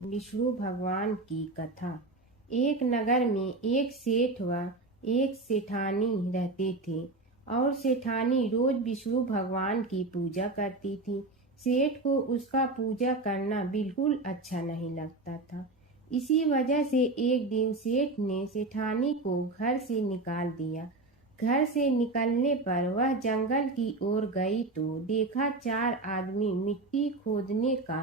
विष्णु भगवान की कथा। एक नगर में एक सेठ व एक सेठानी रहते थे और सेठानी रोज विष्णु भगवान की पूजा करती थी। सेठ को उसका पूजा करना बिल्कुल अच्छा नहीं लगता था। इसी वजह से एक दिन सेठ ने सेठानी को घर से निकाल दिया। घर से निकलने पर वह जंगल की ओर गई तो देखा चार आदमी मिट्टी खोदने का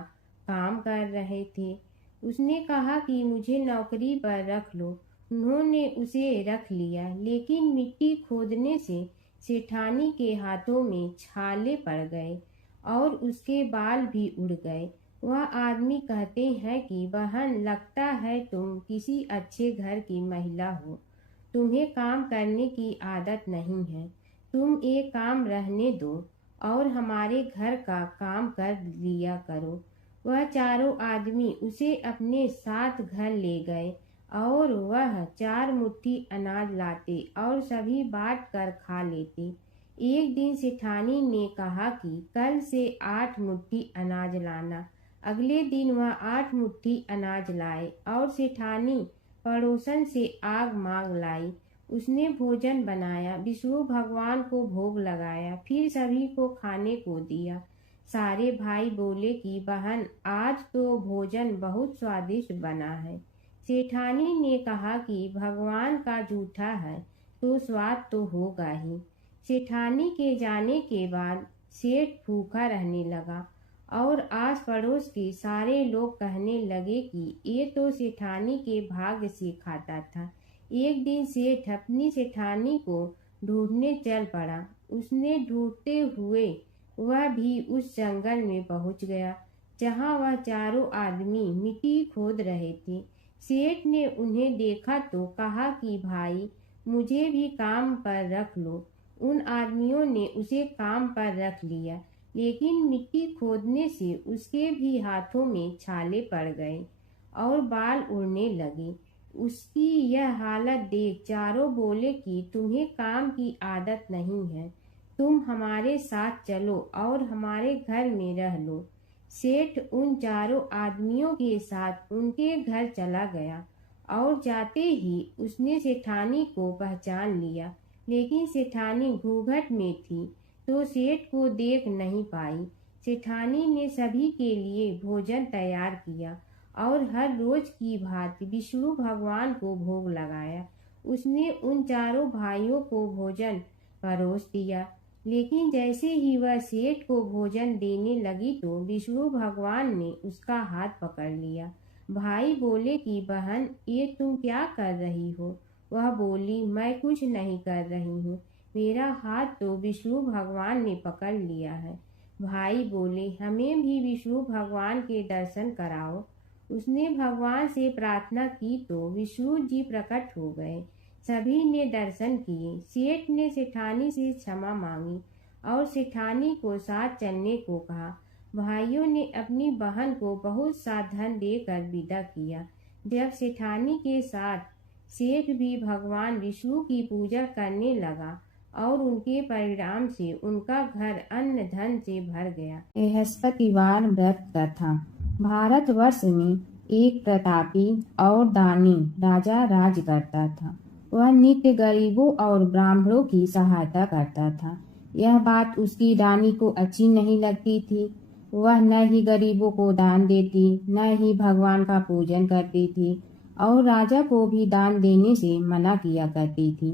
काम कर रहे थे। उसने कहा कि मुझे नौकरी पर रख लो। उन्होंने उसे रख लिया, लेकिन मिट्टी खोदने से सेठानी के हाथों में छाले पड़ गए और उसके बाल भी उड़ गए। वह आदमी कहते हैं कि बहन, लगता है तुम किसी अच्छे घर की महिला हो। तुम्हें काम करने की आदत नहीं है। तुम एक काम रहने दो और हमारे घर का काम कर लिया करो। वह चारों आदमी उसे अपने साथ घर ले गए और वह 4 मुट्ठी अनाज लाते और सभी बांट कर खा लेते। एक दिन सेठानी ने कहा कि कल से 8 मुट्ठी अनाज लाना। अगले दिन वह 8 मुट्ठी अनाज लाए और सेठानी पड़ोसन से आग मांग लाई। उसने भोजन बनाया, विष्णु भगवान को भोग लगाया, फिर सभी को खाने को दिया। सारे भाई बोले कि बहन, आज तो भोजन बहुत स्वादिष्ट बना है। सेठानी ने कहा कि भगवान का जूठा है तो स्वाद तो होगा ही। सेठानी के जाने के बाद सेठ भूखा रहने लगा और आस पड़ोस के सारे लोग कहने लगे कि ये तो सेठानी के भाग्य से खाता था। एक दिन सेठ अपनी सेठानी को ढूंढने चल पड़ा। उसने ढूंढते हुए वह भी उस जंगल में पहुंच गया जहां वह चारों आदमी मिट्टी खोद रहे थे। सेठ ने उन्हें देखा तो कहा कि भाई, मुझे भी काम पर रख लो। उन आदमियों ने उसे काम पर रख लिया, लेकिन मिट्टी खोदने से उसके भी हाथों में छाले पड़ गए और बाल उड़ने लगे। उसकी यह हालत देख चारों बोले कि तुम्हें काम की आदत नहीं है, तुम हमारे साथ चलो और हमारे घर में रह लो। सेठ उन चारों आदमियों के साथ उनके घर चला गया और जाते ही उसने सेठानी को पहचान लिया, लेकिन सेठानी घूंघट में थी तो सेठ को देख नहीं पाई। सेठानी ने सभी के लिए भोजन तैयार किया और हर रोज की भांति विष्णु भगवान को भोग लगाया। उसने उन चारों भाइयों को भोजन परोस दिया, लेकिन जैसे ही वह सेठ को भोजन देने लगी तो विष्णु भगवान ने उसका हाथ पकड़ लिया। भाई बोले कि बहन, ये तुम क्या कर रही हो? वह बोली, मैं कुछ नहीं कर रही हूँ, मेरा हाथ तो विष्णु भगवान ने पकड़ लिया है। भाई बोले, हमें भी विष्णु भगवान के दर्शन कराओ। उसने भगवान से प्रार्थना की तो विष्णु जी प्रकट हो गए। सभी ने दर्शन किए। सेठ ने सेठानी से क्षमा मांगी और सेठानी को साथ चलने को कहा। भाइयों ने अपनी बहन को बहुत सा धन देकर विदा किया। जब सेठानी के साथ सेठ भी भगवान विष्णु की पूजा करने लगा और उनके परिणाम से उनका घर अन्न धन से भर गया। बृहस्पतिवार व्रत कथा। भारतवर्ष में एक प्रतापी और दानी राजा राज करता था। वह नित्य गरीबों और ब्राह्मणों की सहायता करता था। यह बात उसकी रानी को अच्छी नहीं लगती थी। वह न ही गरीबों को दान देती, न ही भगवान का पूजन करती थी और राजा को भी दान देने से मना किया करती थी।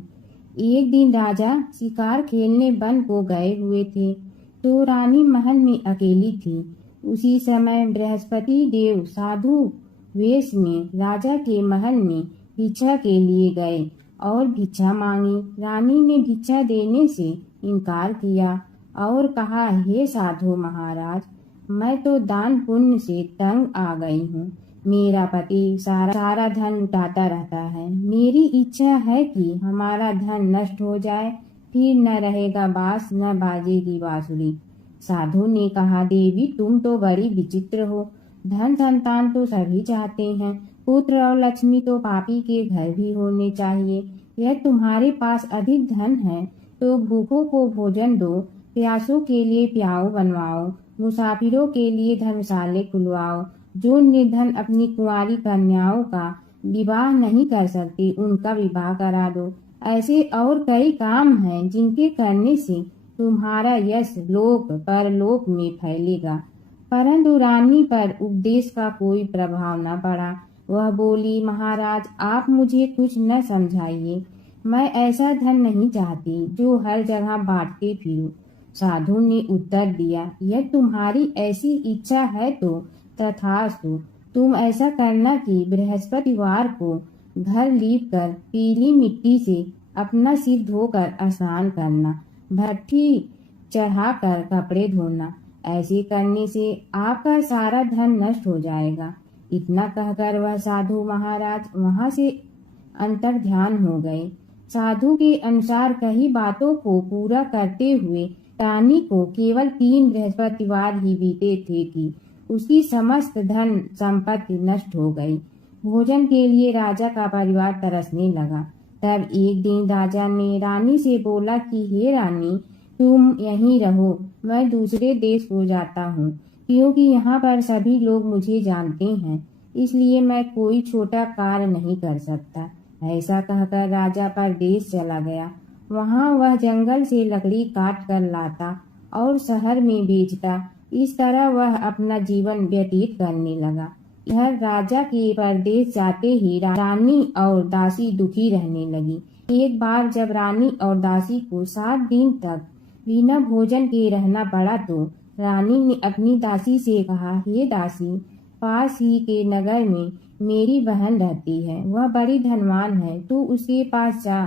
एक दिन राजा शिकार खेलने वन को गए हुए थे तो रानी महल में अकेली थी। उसी समय बृहस्पति देव साधु वेश में राजा के महल में भिक्षा के लिए गए और भिक्षा मांगी। रानी ने भिक्षा देने से इनकार किया और कहा, हे साधु महाराज, मैं तो दान पुण्य से तंग आ गई हूँ। मेरा पति सारा धन लुटाता रहता है। मेरी इच्छा है कि हमारा धन नष्ट हो जाए, फिर न रहेगा बांस न बाजेगी बांसुरी। साधु ने कहा, देवी, तुम तो बड़ी विचित्र हो। धन संतान तो सभी चाहते हैं, पुत्र और लक्ष्मी तो पापी के घर भी होने चाहिए। यह तुम्हारे पास अधिक धन है तो भूखों को भोजन दो, प्यासों के लिए प्याऊ बनवाओ, मुसाफिरों के लिए धर्मशाले खुलवाओ जो निर्धन अपनी कुंवारी कन्याओं का विवाह नहीं कर सकते उनका विवाह करा दो। ऐसे और कई काम हैं जिनके करने से तुम्हारा यश लोक परलोक में फैलेगा। परंतु रानी पर उपदेश का कोई प्रभाव न पड़ा। वह बोली, महाराज आप मुझे कुछ न समझाइए। मैं ऐसा धन नहीं चाहती जो हर जगह बांटते फिरूं। साधु ने उत्तर दिया, यह तुम्हारी ऐसी इच्छा है तो तथास्तु। तुम ऐसा करना कि बृहस्पतिवार को घर लीप कर पीली मिट्टी से अपना सिर धोकर स्नान करना, भट्ठी चढ़ाकर कपड़े धोना। ऐसे करने से आपका सारा धन नष्ट हो जाएगा। इतना कहकर वह साधु महाराज वहां से अंतर ध्यान हो गए। साधु के अनुसार कई बातों को पूरा करते हुए रानी को केवल 3 बृहस्पतिवार ही बीते थे कि उसकी समस्त धन संपत्ति नष्ट हो गई। भोजन के लिए राजा का परिवार तरसने लगा। तब एक दिन राजा ने रानी से बोला कि हे रानी, तुम यहीं रहो, मैं दूसरे देश को जाता हूँ, क्योंकि यहाँ पर सभी लोग मुझे जानते हैं, इसलिए मैं कोई छोटा कार्य नहीं कर सकता। ऐसा कहकर राजा परदेश चला गया। वहाँ वह जंगल से लकड़ी काट कर लाता और शहर में बेचता। इस तरह वह अपना जीवन व्यतीत करने लगा। इधर राजा के परदेश जाते ही रानी और दासी दुखी रहने लगी। एक बार जब रानी और दासी को 7 दिन तक बिना भोजन के रहना पड़ा तो रानी ने अपनी दासी से कहा, हे दासी, पास ही के नगर में मेरी बहन रहती है, वह बड़ी धनवान है, तू उसके पास जा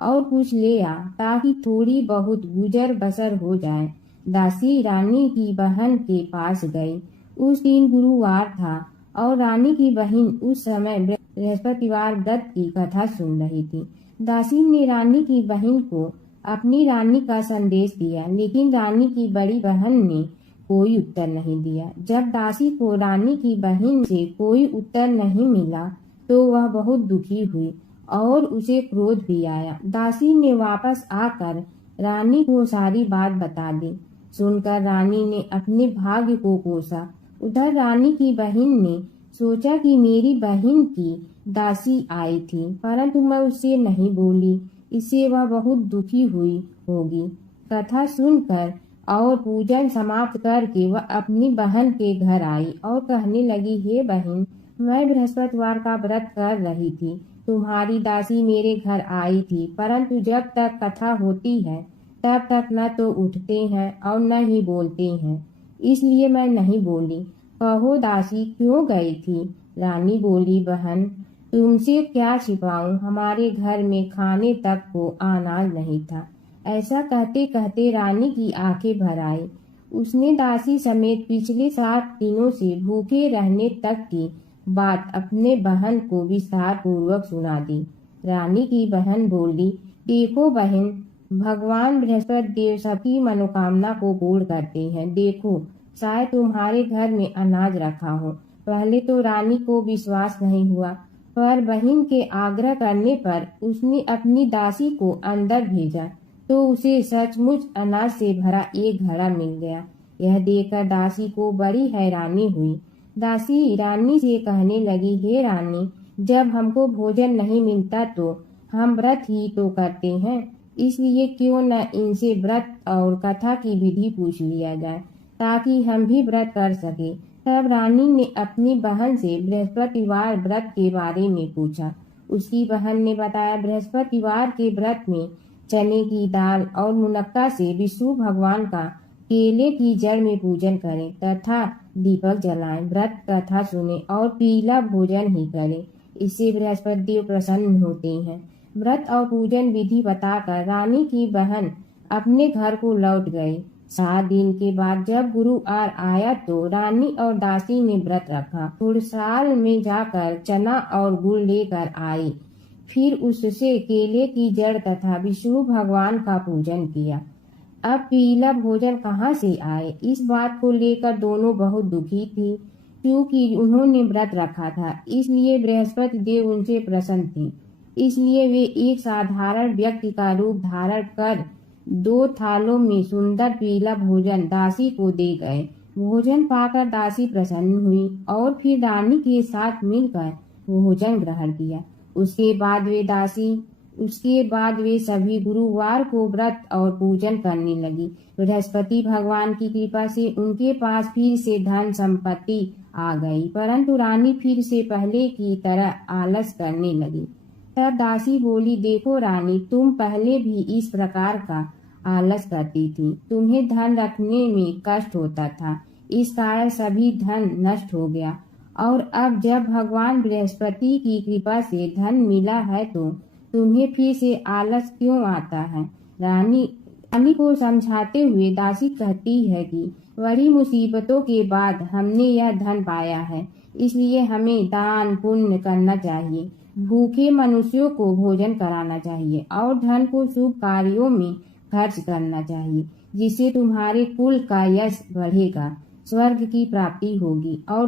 और कुछ ले आ ताकि थोड़ी बहुत गुजर बसर हो जाए। दासी रानी की बहन के पास गई। उस दिन गुरुवार था और रानी की बहन उस समय बृहस्पतिवार व्रत की कथा सुन रही थी। दासी ने रानी की बहन को अपनी रानी का संदेश दिया, लेकिन रानी की बड़ी बहन ने कोई उत्तर नहीं दिया। जब दासी को रानी की बहन से कोई उत्तर नहीं मिला तो वह बहुत दुखी हुई और उसे क्रोध भी आया। दासी ने वापस आकर रानी को सारी बात बता दी। सुनकर रानी ने अपने भाग्य को कोसा। उधर रानी की बहन ने सोचा कि मेरी बहन की दासी आई थी, परंतु मैं उससे नहीं बोली, इससे वह बहुत दुखी हुई होगी। कथा सुनकर और पूजन समाप्त करके वह अपनी बहन के घर आई और कहने लगी, हे बहन, मैं बृहस्पतिवार का व्रत कर रही थी, तुम्हारी दासी मेरे घर आई थी, परंतु जब तक कथा होती है तब तक न तो उठते हैं और न ही बोलते हैं, इसलिए मैं नहीं बोली। कहो दासी क्यों गई थी? रानी बोली, बहन तुमसे क्या छिपाऊं, हमारे घर में खाने तक को अनाज नहीं था। ऐसा कहते कहते रानी की आंखें भर आई। उसने दासी समेत पिछले 7 दिनों से भूखे रहने तक की बात अपने बहन को विस्तार पूर्वक सुना दी। रानी की बहन बोली, देखो बहन, भगवान बृहस्पति देव सबकी मनोकामना को पूर्ण करते हैं। देखो, शायद तुम्हारे घर में अनाज रखा हो। पहले तो रानी को विश्वास नहीं हुआ, पर बहन के आग्रह करने पर उसने अपनी दासी को अंदर भेजा तो उसे सचमुच अनाज से भरा एक घड़ा मिल गया। यह देखकर दासी को बड़ी हैरानी हुई। दासी रानी से कहने लगी, हे रानी, जब हमको भोजन नहीं मिलता तो हम व्रत ही तो करते हैं, इसलिए क्यों न इनसे व्रत और कथा की विधि पूछ लिया जाए ताकि हम भी व्रत कर सके। तब रानी ने अपनी बहन से बृहस्पतिवार व्रत के बारे में पूछा। उसकी बहन ने बताया, बृहस्पतिवार के व्रत में चने की दाल और मुनक्का से विष्णु भगवान का केले की जड़ में पूजन करें तथा दीपक जलाएं, व्रत कथा सुने और पीला भोजन ही करें, इससे बृहस्पति देव प्रसन्न होते हैं। व्रत और पूजन विधि बताकर रानी की बहन अपने घर को लौट गई। 7 दिन के बाद जब गुरुवार आया तो रानी और दासी ने व्रत रखा। गुड़साल में जाकर चना और गुड़ लेकर आई, फिर उससे केले की जड़ तथा विष्णु भगवान का पूजन किया। अब पीला भोजन कहाँ से आए, इस बात को लेकर दोनों बहुत दुखी थी, क्योंकि उन्होंने व्रत रखा था, इसलिए बृहस्पति देव उनसे प्रसन्न थे। इसलिए वे एक साधारण व्यक्ति का रूप धारण कर 2 थालों में सुंदर पीला भोजन दासी को दे गए। भोजन पाकर दासी प्रसन्न हुई और फिर रानी के साथ मिलकर भोजन ग्रहण किया। उसके बाद वे सभी गुरुवार को व्रत और पूजन करने लगी। बृहस्पति भगवान की कृपा से उनके पास फिर से धन संपत्ति आ गई, परंतु रानी फिर से पहले की तरह आलस करने लगी। तब दासी बोली, देखो रानी, तुम पहले भी इस प्रकार का आलस करती थी। तुम्हें धन रखने में कष्ट होता था, इस कारण सभी धन नष्ट हो गया, और अब जब भगवान बृहस्पति की कृपा से धन मिला है तो तुम्हें फिर से आलस क्यों आता है। रानी को समझाते हुए दासी कहती है कि बड़ी मुसीबतों के बाद हमने यह धन पाया है, इसलिए हमें दान पुण्य करना चाहिए, भूखे मनुष्यों को भोजन कराना चाहिए और धन को शुभ कार्यों में खर्च करना चाहिए, जिससे तुम्हारे कुल का यश बढ़ेगा, स्वर्ग की प्राप्ति होगी और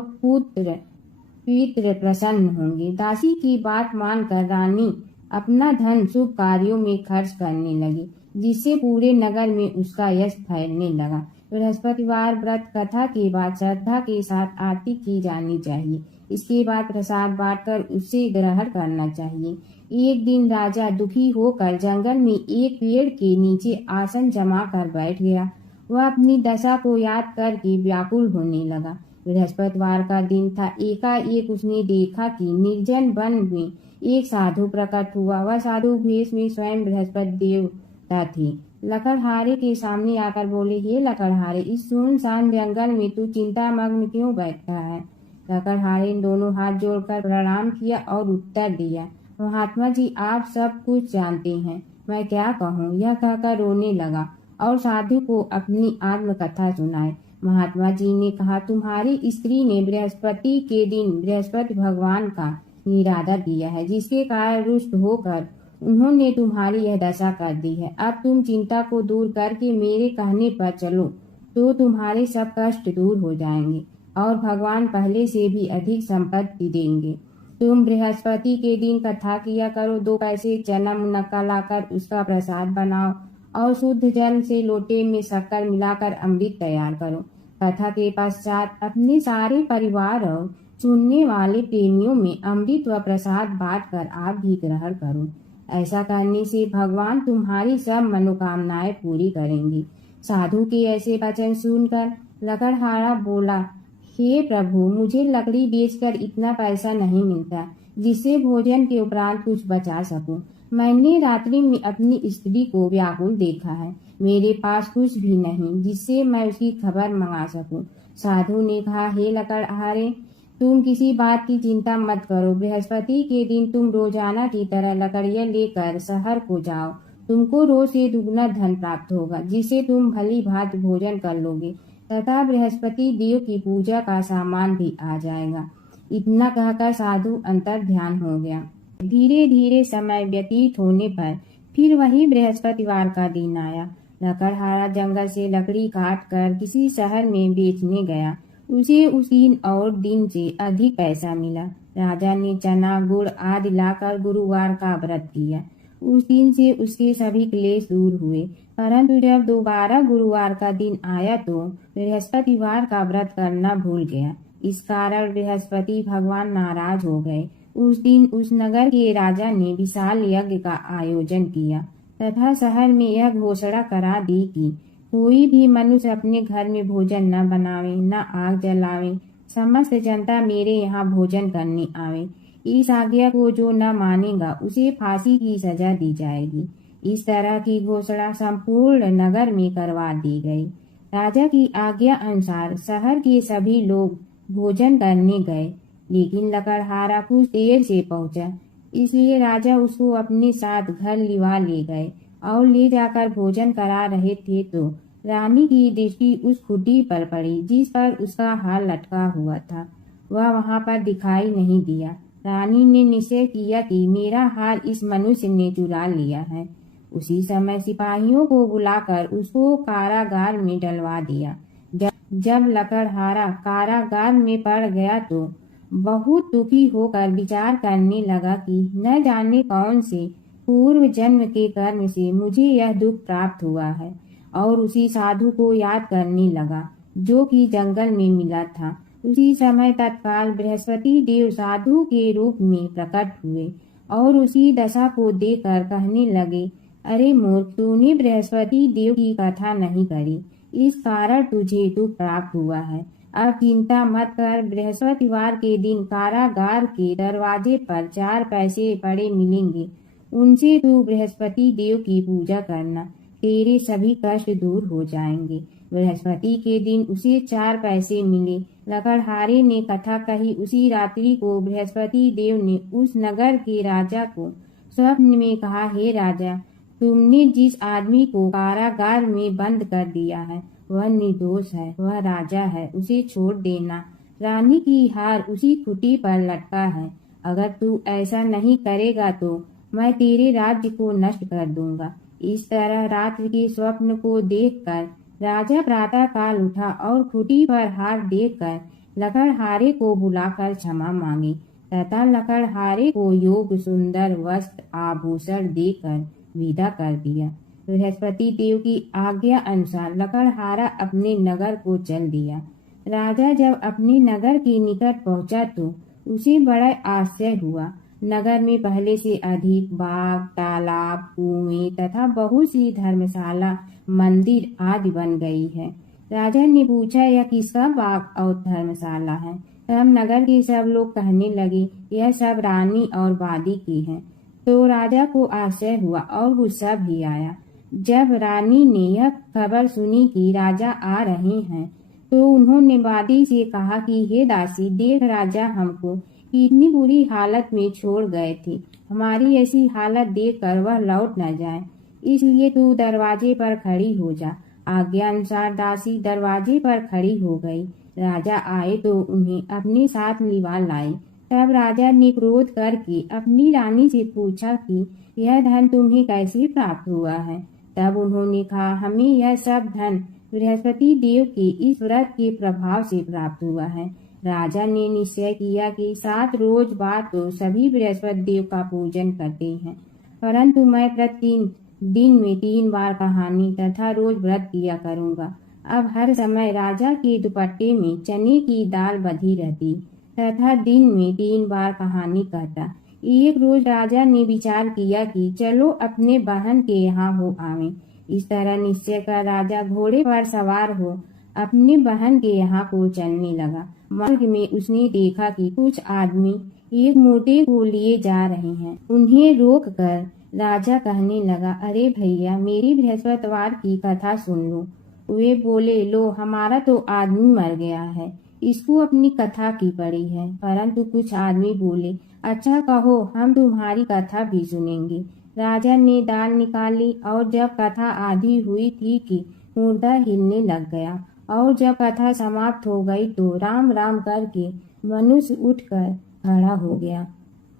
पितृ प्रसन्न होंगे। दासी की बात मानकर रानी अपना धन शुभ कार्यों में खर्च करने लगी, जिससे पूरे नगर में उसका यश फैलने लगा। बृहस्पतिवार व्रत कथा के बाद श्रद्धा के साथ आरती की जानी चाहिए। इसके बाद प्रसाद बांटकर उससे ग्रहण करना चाहिए। एक दिन राजा दुखी होकर जंगल में एक पेड़ के नीचे आसन जमा कर बैठ गया। वह अपनी दशा को याद करके व्याकुल होने लगा। बृहस्पतिवार का दिन था। एकाएक उसने देखा कि निर्जन वन में एक साधु प्रकट हुआ। वह साधु भेष में स्वयं बृहस्पति देवता थे। लकड़हारे के सामने आकर बोले, हे लकड़हारे, इस सुनसान जंगल में तू चिंतामग्न क्यों बैठा है। लकड़हारे ने दोनों हाथ जोड़कर प्रणाम किया और उत्तर दिया, महात्मा जी, आप सब कुछ जानते हैं, मैं क्या कहूँ। यह कहकर रोने लगा और साधु को अपनी आत्मकथा सुनाई। महात्मा जी ने कहा, तुम्हारी स्त्री ने बृहस्पति के दिन बृहस्पति भगवान का निरादर किया है, जिसके कारण रुष्ट होकर उन्होंने तुम्हारी यह दशा कर दी है। अब तुम चिंता को दूर करके मेरे कहने पर चलो तो तुम्हारे सब कष्ट दूर हो जाएंगे और भगवान पहले से भी अधिक संपत्ति देंगे। तुम बृहस्पति के दिन कथा किया करो। 2 पैसे चना मुनक्का लाकर उसका प्रसाद बनाओ और शुद्ध जल से लोटे में शक्कर मिलाकर अमृत तैयार करो। कथा के पश्चात अपने सारे परिवार और सुनने वाले प्रेमियों में अमृत व प्रसाद बांटकर आप भी ग्रहण करो। ऐसा करने से भगवान तुम्हारी सब मनोकामनाएं पूरी करेंगे। साधु के ऐसे वचन सुनकर लकड़हारा बोला, हे प्रभु, मुझे लकड़ी बेचकर इतना पैसा नहीं मिलता जिससे भोजन के उपरांत कुछ बचा सकूं। मैंने रात्रि में अपनी स्त्री को व्याकुल देखा है। मेरे पास कुछ भी नहीं जिससे मैं उसकी खबर मंगा सकूं। साधु ने कहा, हे लकड़हारे, तुम किसी बात की चिंता मत करो। बृहस्पति के दिन तुम रोजाना की तरह लकड़ियां लेकर शहर को जाओ। तुमको रोज से दुगना धन प्राप्त होगा, जिससे तुम भली भांति भोजन कर लोगे तथा बृहस्पति देव की पूजा का सामान भी आ जाएगा। इतना कहकर साधु अंतर ध्यान हो गया। धीरे धीरे समय व्यतीत होने पर फिर वही बृहस्पतिवार का दिन आया। लकड़हारा जंगल से लकड़ी काट कर किसी शहर में बेचने गया। उसे उस दिन और दिन से अधिक पैसा मिला। राजा ने चना गुड़ आदि लाकर गुरुवार का व्रत किया। उस दिन से उसके सभी क्लेश दूर हुए। परंतु जब दोबारा गुरुवार का दिन आया तो बृहस्पतिवार का व्रत करना भूल गया। इस कारण बृहस्पति भगवान नाराज हो गए। उस दिन उस नगर के राजा ने विशाल यज्ञ का आयोजन किया तथा शहर में यह घोषणा करा दी कि कोई भी मनुष्य अपने घर में भोजन न बनावे, न आग जलावे। समस्त जनता मेरे यहाँ भोजन करने आवे। इस आज्ञा को जो न मानेगा उसे फांसी की सजा दी जाएगी। इस तरह की घोषणा संपूर्ण नगर में करवा दी गई। राजा की आज्ञा अनुसार शहर के सभी लोग भोजन करने गए, लेकिन लकड़हारा कुछ देर से पहुंचा, इसलिए राजा उसको अपने साथ घर लिवा ले गए और ले जाकर भोजन करा रहे थे तो रानी की दृष्टि उस खुटी पर पड़ी जिस पर उसका हार लटका हुआ था। वह वहां पर दिखाई नहीं दिया। रानी ने निश्चय किया कि मेरा हार इस मनुष्य ने चुरा लिया है। उसी समय सिपाहियों को बुलाकर उसको कारागार में डलवा दिया। जब लकड़हारा कारागार में पड़ गया तो बहुत दुखी होकर विचार करने लगा कि न जाने कौन से पूर्व जन्म के कर्म से मुझे यह दुख प्राप्त हुआ है, और उसी साधु को याद करने लगा। जो कि जंगल में मिला था। उसी समय तत्काल बृहस्पति देव साधु के रूप में प्रकट हुए और उसी दशा को देखकर कहने लगे, अरे मूर्ख, तूने बृहस्पति देव की कथा नहीं करी, इस कारण तुझे दुख प्राप्त हुआ है। अब चिंता मत कर, बृहस्पतिवार के दिन कारागार के दरवाजे पर 4 पैसे पड़े मिलेंगे, उनसे तू बृहस्पति देव की पूजा करना, तेरे सभी कष्ट दूर हो जाएंगे। बृहस्पति के दिन उसे 4 पैसे मिले। लकड़हारे ने कथा कही। उसी रात्रि को बृहस्पति देव ने उस नगर के राजा को स्वप्न में कहा, हे राजा, तुमने जिस आदमी को कारागार में बंद कर दिया है वह निर्दोष है, वह राजा है, उसे छोड़ देना। रानी की हार उसी खुटी पर लटका है। अगर तू ऐसा नहीं करेगा तो मैं तेरे राज्य को नष्ट कर दूंगा। इस तरह रात्रि के स्वप्न को देखकर राजा प्रातः काल उठा और खुटी पर हार देखकर लकड़हारे को बुलाकर क्षमा मांगी तथा लकड़हारे को योग सुंदर वस्त्र आभूषण देकर विदा कर दिया। बृहस्पति देव की आज्ञा अनुसार लकड़हारा अपने नगर को चल दिया। राजा जब अपने नगर के निकट पहुंचा तो उसे बड़ा आश्चर्य हुआ। नगर में पहले से अधिक बाग, तालाब, कुएं तथा बहुत सी धर्मशाला, मंदिर आदि बन गई है। राजा ने पूछा, यह किसका बाग और धर्मशाला है? तब नगर के सब लोग कहने लगे, यह सब रानी और वादी की है। तो राजा को आश्चर्य हुआ और गुस्सा भी आया। जब रानी ने यह खबर सुनी कि राजा आ रहे हैं तो उन्होंने वादी से कहा कि हे दासी, देख राजा हमको कितनी बुरी हालत में छोड़ गए थे। हमारी ऐसी हालत देखकर वह लौट न जाए, इसलिए तू दरवाजे पर खड़ी हो जा। आज्ञा अनुसार दासी दरवाजे पर खड़ी हो गई। राजा आए तो उन्हें अपने साथ लिवा लाई। तब राजा ने क्रोध करके अपनी रानी से पूछा कि यह धन तुम्हें कैसे प्राप्त हुआ है? तब उन्होंने कहा, हमें यह सब धन बृहस्पति देव के इस व्रत के प्रभाव से प्राप्त हुआ है। राजा ने निश्चय किया कि 7 रोज बाद तो सभी बृहस्पति देव का पूजन करते हैं, परंतु मैं प्रतिदिन दिन में 3 बार कहानी तथा रोज व्रत किया करूंगा। अब हर समय राजा के दुपट्टे में चने की दाल बंधी रहती तथा दिन में 3 बार कहानी कहता। एक रोज राजा ने विचार किया कि चलो अपने बहन के यहाँ हो आवे। इस तरह निश्चय कर राजा घोड़े पर सवार हो अपने बहन के यहाँ को चलने लगा। मार्ग में उसने देखा कि कुछ आदमी एक मोटे को लिए जा रहे हैं। उन्हें रोक कर राजा कहने लगा, अरे भैया, मेरी बृहस्पतिवार की कथा सुन लो। वे बोले, लो, हमारा तो आदमी मर गया है, इसको अपनी कथा की पड़ी है। परंतु कुछ आदमी बोले, अच्छा कहो, हम तुम्हारी कथा भी सुनेंगे। राजा ने दाल निकाली और जब कथा आधी हुई थी कि मुर्दा हिलने लग गया और जब कथा समाप्त हो गई तो राम राम करके मनुष्य उठकर खड़ा हो गया।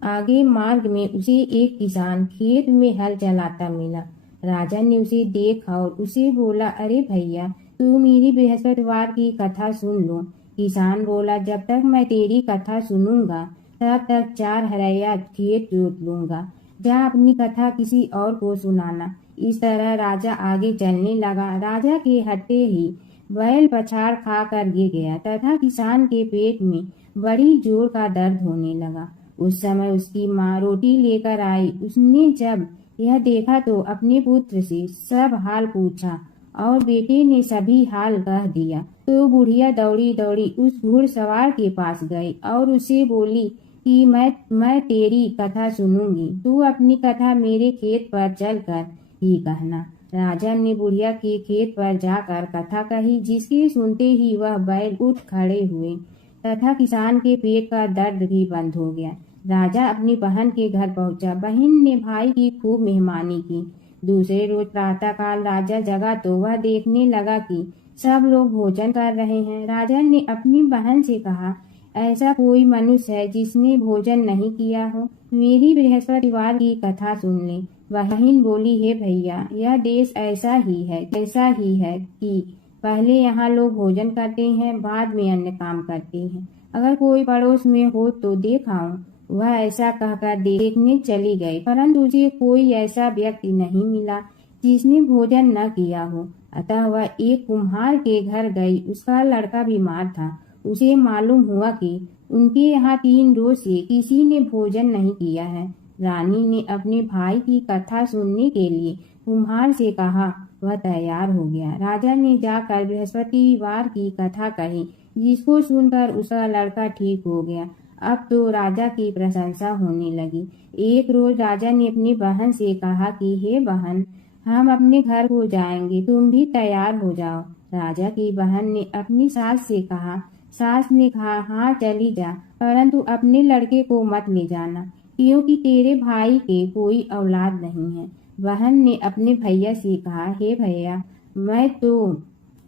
आगे मार्ग में उसे एक किसान खेत में हल चलाता मिला। राजा ने उसे देखा और उसे बोला, अरे भैया, तू मेरी बृहस्पतिवार की कथा सुन लो। किसान बोला, जब तक मैं तेरी कथा सुनूंगा तब तक 4 हरैया खेत जोत लूंगा। जा अपनी कथा किसी और को सुनाना। इस तरह राजा आगे चलने लगा। राजा के हटते ही बैल पछाड़ खाकर गिर गया तथा किसान के पेट में बड़ी जोर का दर्द होने लगा। उस समय उसकी माँ रोटी लेकर आई। उसने जब यह देखा तो अपने पुत्र से सब हाल पूछा और बेटे ने सभी हाल कह दिया। तो बुढ़िया दौड़ी दौड़ी उस घुड़सवार के पास गई और उसे बोली कि मैं तेरी कथा सुनूंगी, तू अपनी कथा मेरे खेत पर चलकर ही कहना। राजा ने बुढ़िया के खेत पर जाकर कथा कही, जिसके सुनते ही वह बैल उठ खड़े हुए तथा किसान के पेट का दर्द भी बंद हो गया। राजा अपनी बहन के घर पहुंचा। बहन ने भाई की खूब मेहमानी की। दूसरे रोज प्रातःकाल राजा जगा तो वह देखने लगा कि सब लोग भोजन कर रहे हैं। राजा ने अपनी बहन से कहा, ऐसा कोई मनुष्य है जिसने भोजन नहीं किया हो? मेरी बृहस्पतिवार की कथा सुन ले। बहन बोली, हे भैया, यह देश ऐसा ही है कि पहले यहाँ लोग भोजन करते हैं, बाद में अन्य काम करते हैं। अगर कोई पड़ोस में हो तो देखाऊं। वह ऐसा कहकर देखने चली गई, परंतु उसे कोई ऐसा व्यक्ति नहीं मिला जिसने भोजन न किया हो। अतः वह एक कुम्हार के घर गई। उसका लड़का बीमार था। उसे मालूम हुआ कि उनके यहाँ 3 रोज से किसी ने भोजन नहीं किया है। रानी ने अपने भाई की कथा सुनने के लिए कुम्हार से कहा। वह तैयार हो गया। राजा ने जाकर बृहस्पतिवार की कथा कही, जिसको सुनकर उसका लड़का ठीक हो गया। अब तो राजा की प्रशंसा होने लगी। एक रोज राजा ने अपनी बहन से कहा कि हे बहन, हम अपने घर को जाएंगे, तुम भी तैयार हो जाओ। राजा की बहन ने अपनी सास से कहा। सास ने कहा, हाँ चली जा, परंतु अपने लड़के को मत ले जाना, क्योंकि तेरे भाई के कोई औलाद नहीं है। बहन ने अपने भैया से कहा, हे भैया, मैं तो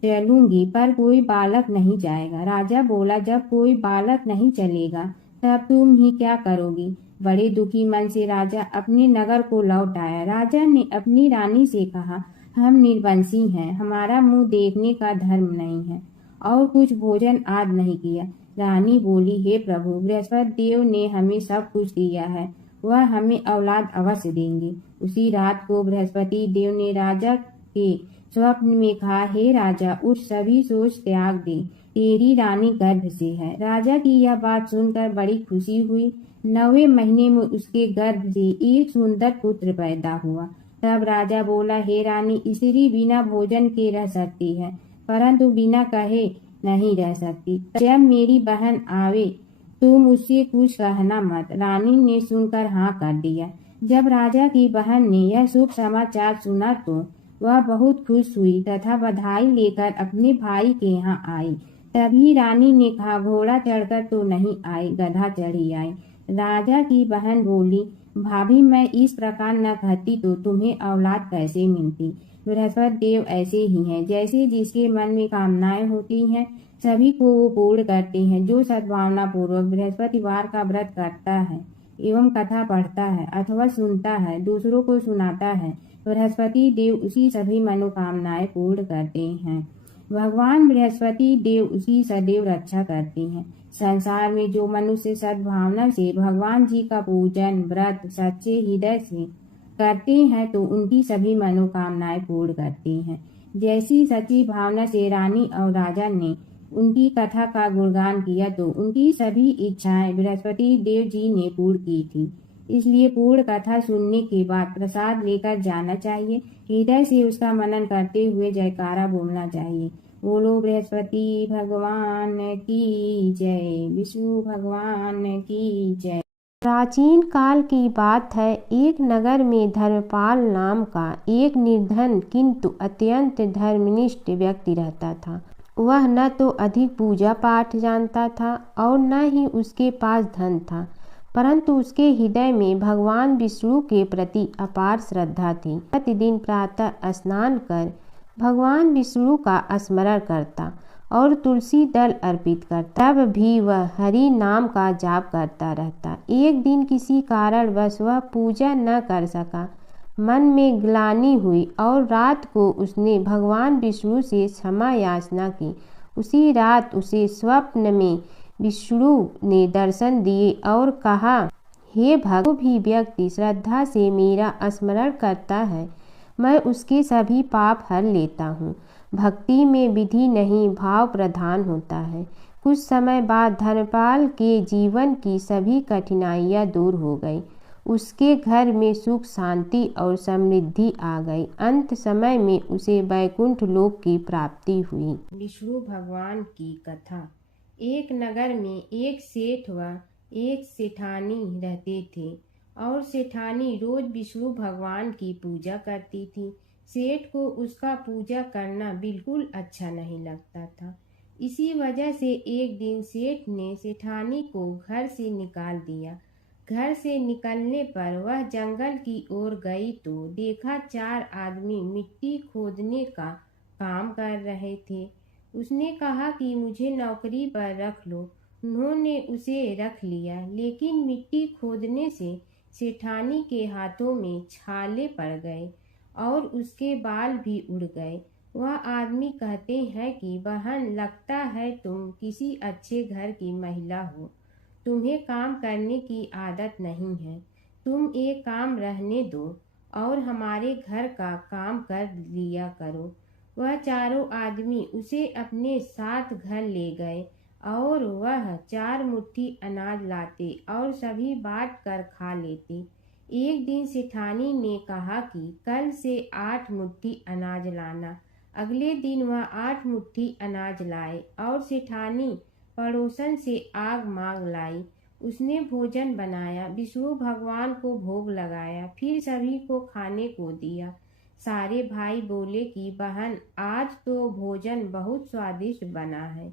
चलूंगी, पर कोई बालक नहीं जाएगा। राजा बोला, जब कोई बालक नहीं चलेगा तब तुम ही क्या करोगी। बड़े दुखी मन से राजा अपने नगर को लौट आया। राजा ने अपनी रानी से कहा, हम निर्वंशी हैं, हमारा मुंह देखने का धर्म नहीं है और कुछ भोजन आज नहीं किया। रानी बोली, हे प्रभु, बृहस्पति देव ने हमें सब कुछ दिया है, वह हमें औलाद अवश्य देंगे। उसी रात को बृहस्पति देव ने राजा के स्वप्न में कहा, हे राजा, उठ, सभी सोच त्याग दे, तेरी रानी गर्भ से है। राजा की यह बात सुनकर बड़ी खुशी हुई। 9वें महीने में उसके गर्भ से एक सुंदर पुत्र पैदा हुआ। तब राजा बोला, हे रानी, स्त्री बिना भोजन के रह सकती है, परंतु बिना कहे नहीं रह सकती। जब मेरी बहन आवे तुम उससे कुछ कहना मत। रानी ने सुनकर हाँ कर दिया। जब राजा की बहन ने यह शुभ समाचार सुना तो वह बहुत खुश हुई तथा बधाई लेकर अपने भाई के यहाँ आई। तभी रानी ने कहा, घोड़ा चढ़कर तो नहीं आई, गधा चढ़ी आई। राजा की बहन बोली, भाभी, मैं इस प्रकार न कहती तो तुम्हें औलाद कैसे मिलती। बृहस्पति देव ऐसे ही हैं, जैसे जिसके मन में कामनाएं होती हैं सभी को वो पूर्ण करते हैं। जो सद्भावना पूर्वक बृहस्पतिवार का व्रत करता है एवं कथा पढ़ता है अथवा सुनता है, दूसरों को सुनाता है, बृहस्पति देव उसी सभी मनोकामनाएं पूर्ण करते हैं। भगवान बृहस्पति देव उसकी सदैव रक्षा करते हैं। संसार में जो मनुष्य सद्भावना से भगवान जी का पूजन व्रत सच्चे हृदय से करते हैं तो उनकी सभी मनोकामनाएं पूर्ण करते हैं। जैसी सच्ची भावना से रानी और राजा ने उनकी कथा का गुणगान किया तो उनकी सभी इच्छाएं बृहस्पति देव जी ने पूर्ण की थी। इसलिए पूर्ण कथा सुनने के बाद प्रसाद लेकर जाना चाहिए। हृदय से उसका मनन करते हुए जयकारा बोलना चाहिए। बोलो बृहस्पति भगवान की जय, विष्णु भगवान की जय। प्राचीन काल की बात है। एक नगर में धर्मपाल नाम का एक निर्धन किंतु अत्यंत धर्मनिष्ठ व्यक्ति रहता था। वह न तो अधिक पूजा पाठ जानता था और न ही उसके पास धन था, परंतु उसके हृदय में भगवान विष्णु के प्रति अपार श्रद्धा थी। प्रतिदिन प्रातः स्नान कर भगवान विष्णु का स्मरण करता और तुलसी दल अर्पित करता। तब भी वह हरि नाम का जाप करता रहता। एक दिन किसी कारणवश वह पूजा न कर सका। मन में ग्लानि हुई और रात को उसने भगवान विष्णु से क्षमा याचना की। उसी रात उसे स्वप्न में विष्णु ने दर्शन दिए और कहा, हे भक्त, जो भी व्यक्ति श्रद्धा से मेरा स्मरण करता है मैं उसके सभी पाप हर लेता हूँ। भक्ति में विधि नहीं, भाव प्रधान होता है। कुछ समय बाद धर्मपाल के जीवन की सभी कठिनाइयाँ दूर हो गई। उसके घर में सुख शांति और समृद्धि आ गई। अंत समय में उसे वैकुंठ लोक की प्राप्ति हुई। विष्णु भगवान की कथा। एक नगर में एक सेठ व एक सेठानी रहते थे और सेठानी रोज विष्णु भगवान की पूजा करती थी। सेठ को उसका पूजा करना बिल्कुल अच्छा नहीं लगता था। इसी वजह से एक दिन सेठ ने सेठानी को घर से निकाल दिया। घर से निकलने पर वह जंगल की ओर गई तो देखा 4 आदमी मिट्टी खोदने का काम कर रहे थे। उसने कहा कि मुझे नौकरी पर रख लो। उन्होंने उसे रख लिया, लेकिन मिट्टी खोदने से सेठानी के हाथों में छाले पड़ गए और उसके बाल भी उड़ गए। वह आदमी कहते हैं कि बहन, लगता है तुम किसी अच्छे घर की महिला हो, तुम्हें काम करने की आदत नहीं है। तुम एक काम रहने दो और हमारे घर का काम कर लिया करो। वह चारों आदमी उसे अपने साथ घर ले गए और वह 4 मुट्ठी अनाज लाते और सभी बांट कर खा लेते। एक दिन सेठानी ने कहा कि कल से 8 मुट्ठी अनाज लाना। अगले दिन वह 8 मुट्ठी अनाज लाए और सेठानी पड़ोसन से आग मांग लाई। उसने भोजन बनाया, विष्णु भगवान को भोग लगाया, फिर सभी को खाने को दिया। सारे भाई बोले कि बहन, आज तो भोजन बहुत स्वादिष्ट बना है।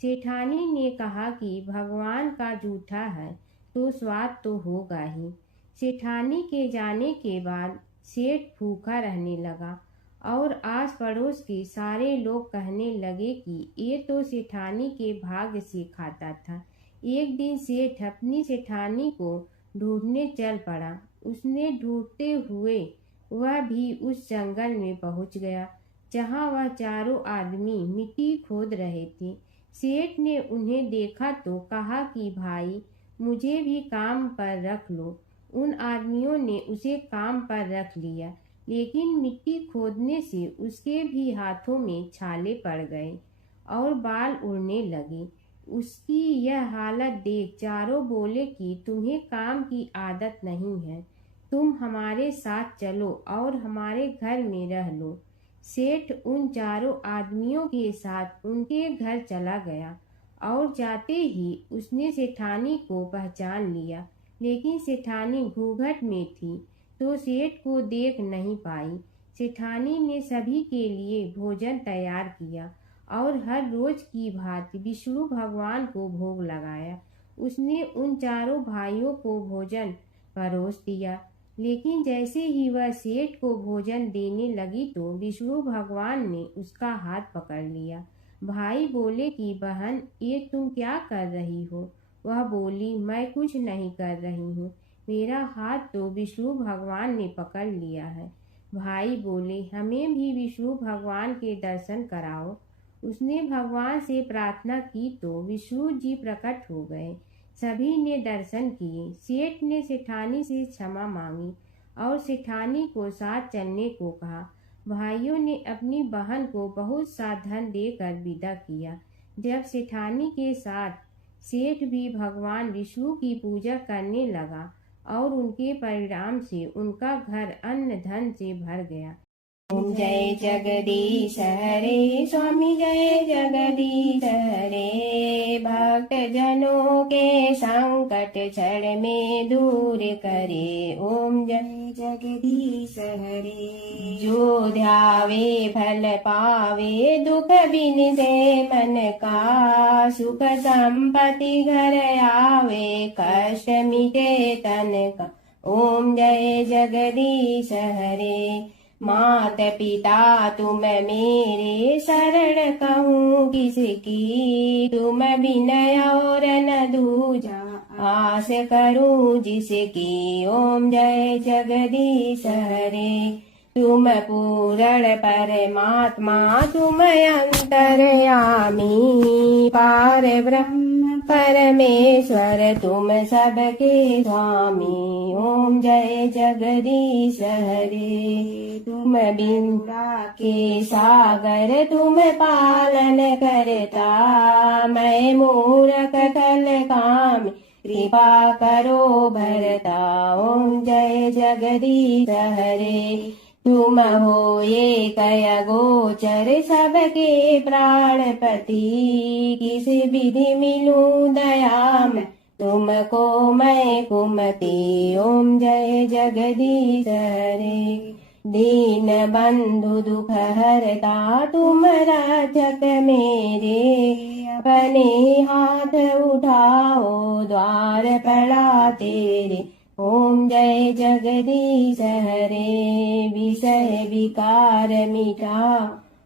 सेठानी ने कहा कि भगवान का जूठा है तो स्वाद तो होगा ही। सेठानी के जाने के बाद सेठ भूखा रहने लगा और आस पड़ोस के सारे लोग कहने लगे कि ये तो सेठानी के भाग्य से खाता था। एक दिन सेठ अपनी सेठानी को ढूंढने चल पड़ा। उसने ढूंढते हुए वह भी उस जंगल में पहुंच गया जहां वह चारों आदमी मिट्टी खोद रहे थे। सेठ ने उन्हें देखा तो कहा कि भाई, मुझे भी काम पर रख लो। उन आदमियों ने उसे काम पर रख लिया, लेकिन मिट्टी खोदने से उसके भी हाथों में छाले पड़ गए और बाल उड़ने लगे। उसकी यह हालत देख चारों बोले कि तुम्हें काम की आदत नहीं है, तुम हमारे साथ चलो और हमारे घर में रह लो। सेठ उन चारों आदमियों के साथ उनके घर चला गया और जाते ही उसने सेठानी को पहचान लिया, लेकिन सेठानी घूंघट में थी तो सेठ को देख नहीं पाई। सेठानी ने सभी के लिए भोजन तैयार किया और हर रोज की भांति विष्णु भगवान को भोग लगाया। उसने उन चारों भाइयों को भोजन परोस दिया, लेकिन जैसे ही वह सेठ को भोजन देने लगी तो विष्णु भगवान ने उसका हाथ पकड़ लिया। भाई बोले कि बहन, ये तुम क्या कर रही हो? वह बोली, मैं कुछ नहीं कर रही हूँ, मेरा हाथ तो विष्णु भगवान ने पकड़ लिया है। भाई बोले, हमें भी विष्णु भगवान के दर्शन कराओ। उसने भगवान से प्रार्थना की तो विष्णु जी प्रकट हो गए। सभी ने दर्शन किए। सेठ ने सेठानी से क्षमा मांगी और सेठानी को साथ चलने को कहा। भाइयों ने अपनी बहन को बहुत सा धन देकर विदा किया। जब सेठानी के साथ सेठ भी भगवान विष्णु की पूजा करने लगा और उनके परिणाम से उनका घर अन्न धन से भर गया। ओम जय जगदीश हरे, स्वामी जय जगदीश हरे। भक्त जनों के संकट क्षण में दूर करे। ओम जय जगदीश हरे। जो ध्यावे फल पावे, दुख बिन से मन का। सुख संपत्ति घर आवे, कष्ट मिटे तन का। ओम जय जगदीश हरे। मात पिता तुम मेरे, शरण कहूँ किसकी। तुम विनय और न दूजा, आस करूँ जिसकी। ओम जय जगदीश हरे। तुम पूर्ण परमात्मा, तुम अंतर्यामी। पार ब्रह्म परमेश्वर, तुम सबके स्वामी। ओम जय जगदीश हरे। तुम बिंदा के सागर, तुम पालन करता। मैं मूर्ख कल काम, कृपा करो भरता। ओम जय जगदीश हरे। तुम हो एक अगोचर, सबके प्राणपति। किस विधि मिलूं दया में, तुमको मैं कुमति। ओम जय जगदीश हरे। दीन बंधु दुख हरता, तुम रक्षक मेरे। अपने हाथ उठाओ, द्वार पड़ा तेरे। ओम जय जगदीश हरे। विषय विकार मिटा,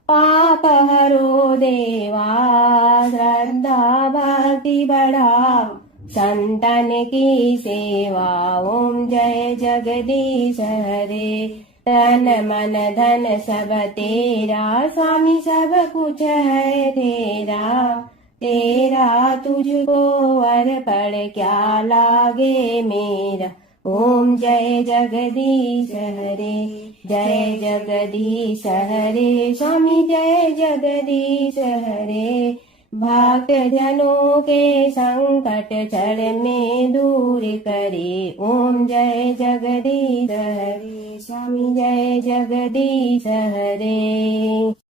पाप हरो देवा। श्रद्धा भक्ति बढ़ाओ, संतन की सेवा। ओम जय जगदीश हरे। तन मन धन सब तेरा, स्वामी सब कुछ है तेरा। तेरा तुझको अर्पण क्या लागे मेरा। ओम जय जगदीश हरे, जय जगदीश हरे। स्वामी जय जगदीश हरे, भक्त जनों के संकट क्षण में दूर करे। ओम जय जगदीश हरे, स्वामी जय जगदीश हरे।